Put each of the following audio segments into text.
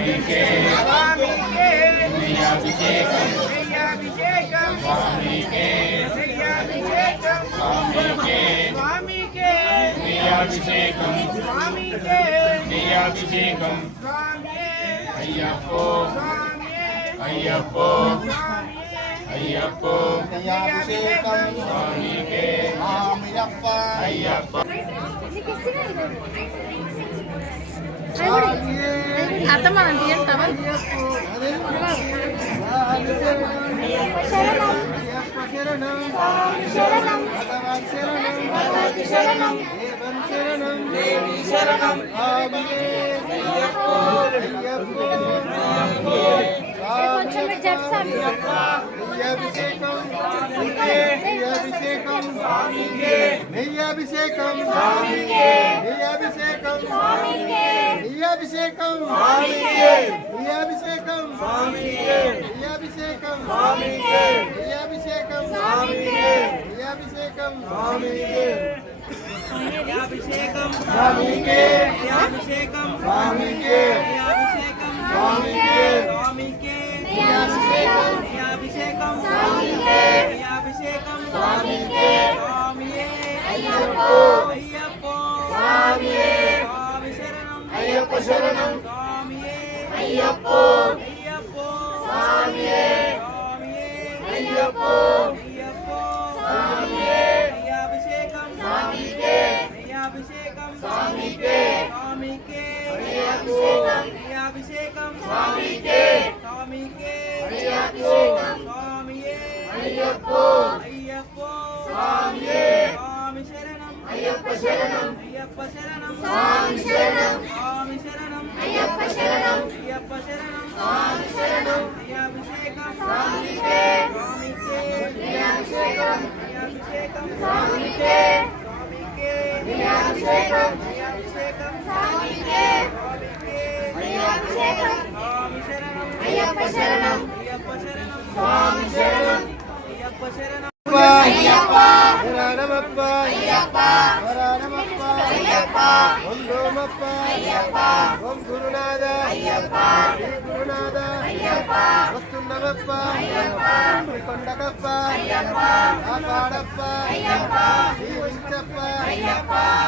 స్వామికే నెయ్యాభిషేకం స్వామికే నెయ్యాభిషేకం నెయ్యాభిషేకం అయ్యప్పో అయ్యప్పో అయ్యప్పో నెయ్యాభిషేకం స్వామికే స్వామియప్ప అయ్యప్ప అత్తమ్మ అంటే ఏంటవా శరణం శరణం శరణం దేవి శరణం నెయ్యాభిషేకం అయ్యప్ప శరణం అయ్యప్పో అయ్యప్పో ఓం గురునాథ గురునాథ వస్తున్నవప్ప కొండకప్ప కాపాడప్ప దీవించప్ప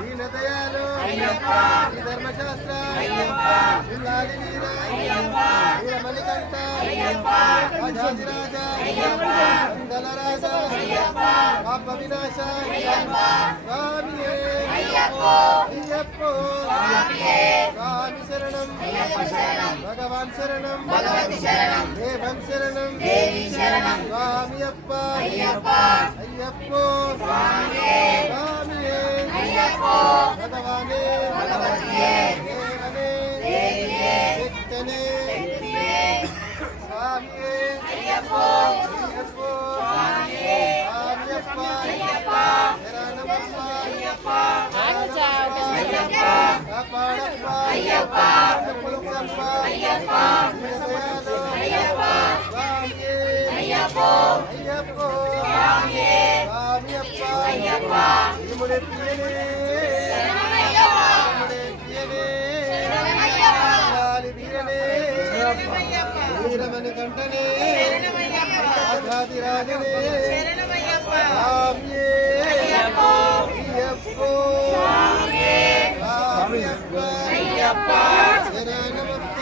దీనదయాలు ఈ ధర్మశాస్త్ర పిల్లాది వీర వీరమణికంఠ రాజాదిరాజ అందలరాజ పాప వినాశ స్వామియే అయ్యప్పో స్వామి శరణం భగవాన్ శరణం దేవం శరణం స్వామియప్ప అయ్యప్పో స్వామియే భగవానే దేవనే వ్యక్తనే స్వామియే అయ్యప్పో స్వామియప్ప శరణమప్ప కాపాడప్ప అయ్యప్ప అయ్యప్ప స్వామియే అయ్యప్పో స్వామియప్ప ఇముడే ప్రియనే వీరమణి కంఠనే రాజాదిరాజనే స్వామియే అయ్యప్పో శరణమప్ప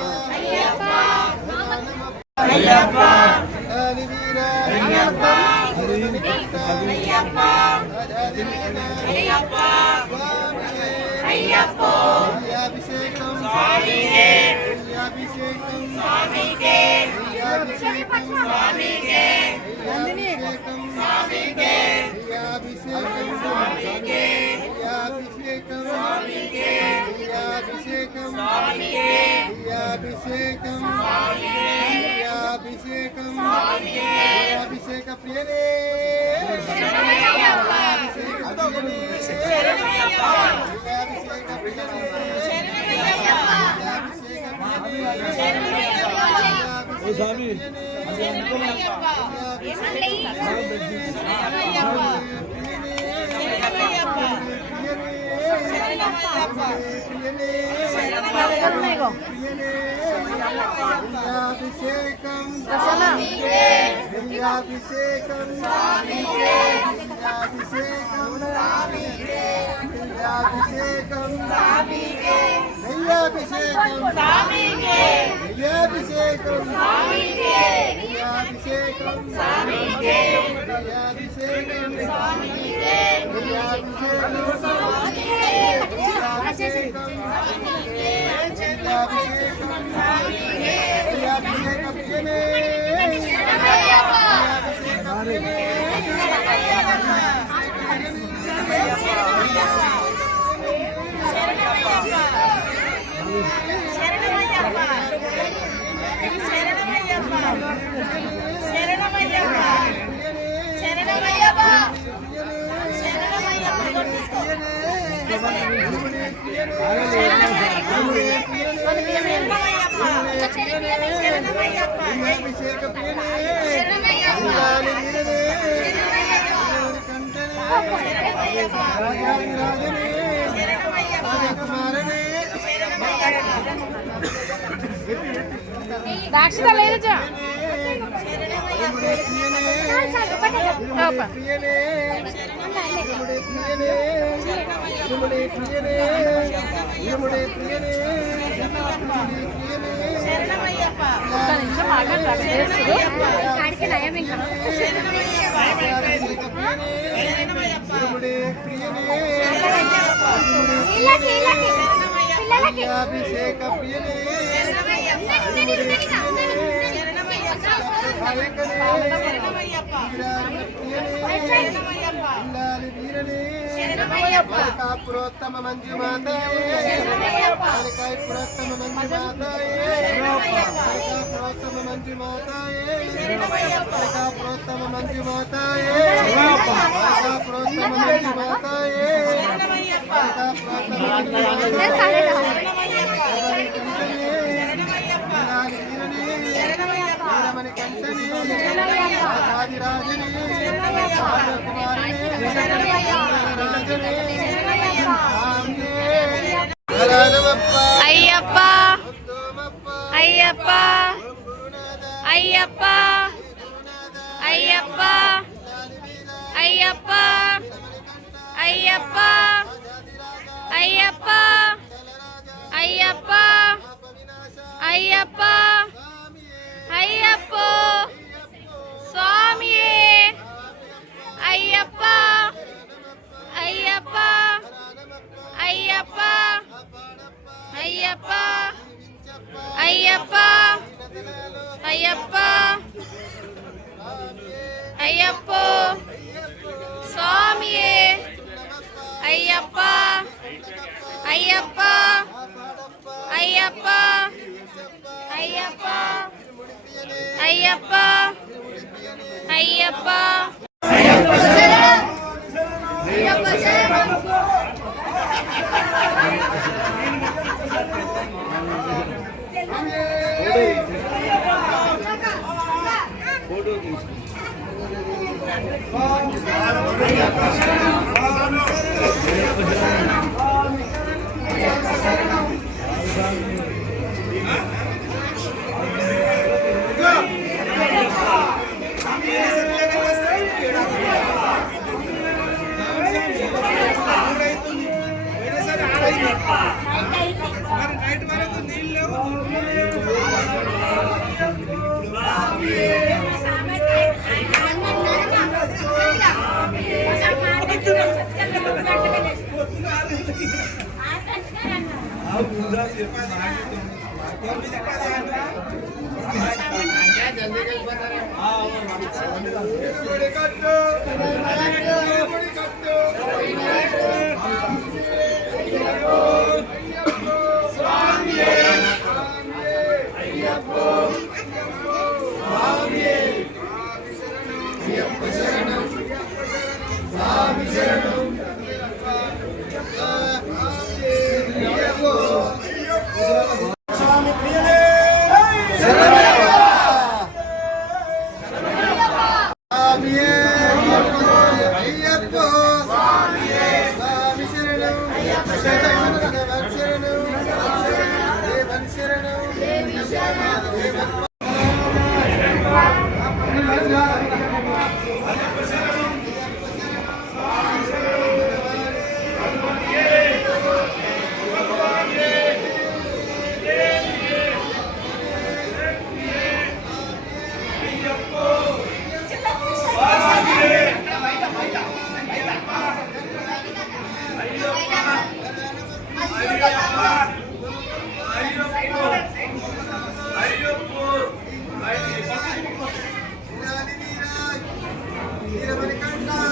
వీర అభిషేకం అభిషేక ప్రియనే స్వామి ప్రియనే నెయ్యాభిషేకం నెయ్యాభిషేకం నెయ్యాభిషేకం నెయ్యాభిషేకం నెయ్యాభిషేకం దాక్షిత లేదు కాడికి నయం ఇంకా అభిషేక ప్రియనే పురోత్తమ మంజు మాతాయే పురోత్తమ మంజు మాతాయే పురోత్తమ మంజు మాతాయే పురోత్తమ మంజు మాతాయే పురోత్తమ మంజు మాతాయే అయ్యప్ప అయ్యప్ప అయ్యప్ప అయ్యప్ప అయ్యప్ప అయ్యప్ప అయ్యప్ప అయ్యప్ప అయ్యప్ప అయ్యప్ప స్వామియే అయ్యప్ప అయ్యప్ప అయ్యప్ప అయ్యప్ప అయ్యప్ప అయ్యప్ప అయ్యప్ప స్వామియే అయ్యప్ప అయ్యప్ప అయ్యప్ప అయ్యప్ప అయ్యప్ప అయ్యప్ప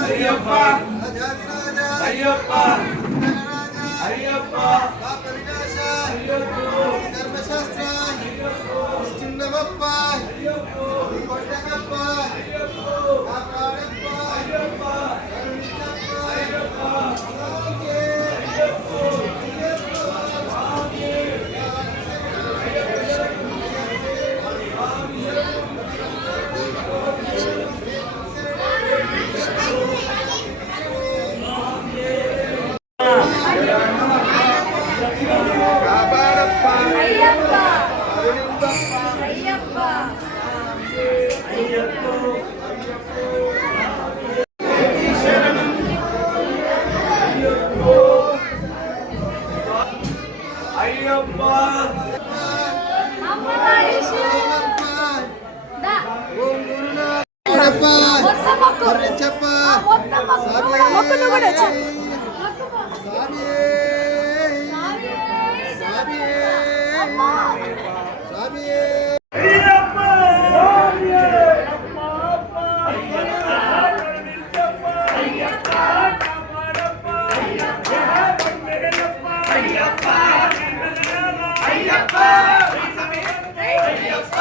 అయ్యప్ప అయ్యప్ప అయ్యప్ప ధర్మశాస్త్ర చిన్నమప్ప కొట్టకప్ప అయ్యప్ప అయ్యప్ప అయ్యప్ప అమ్మవారి దా చెప్ప మొక్కును కూడా చెప్పు అయ్యప్ప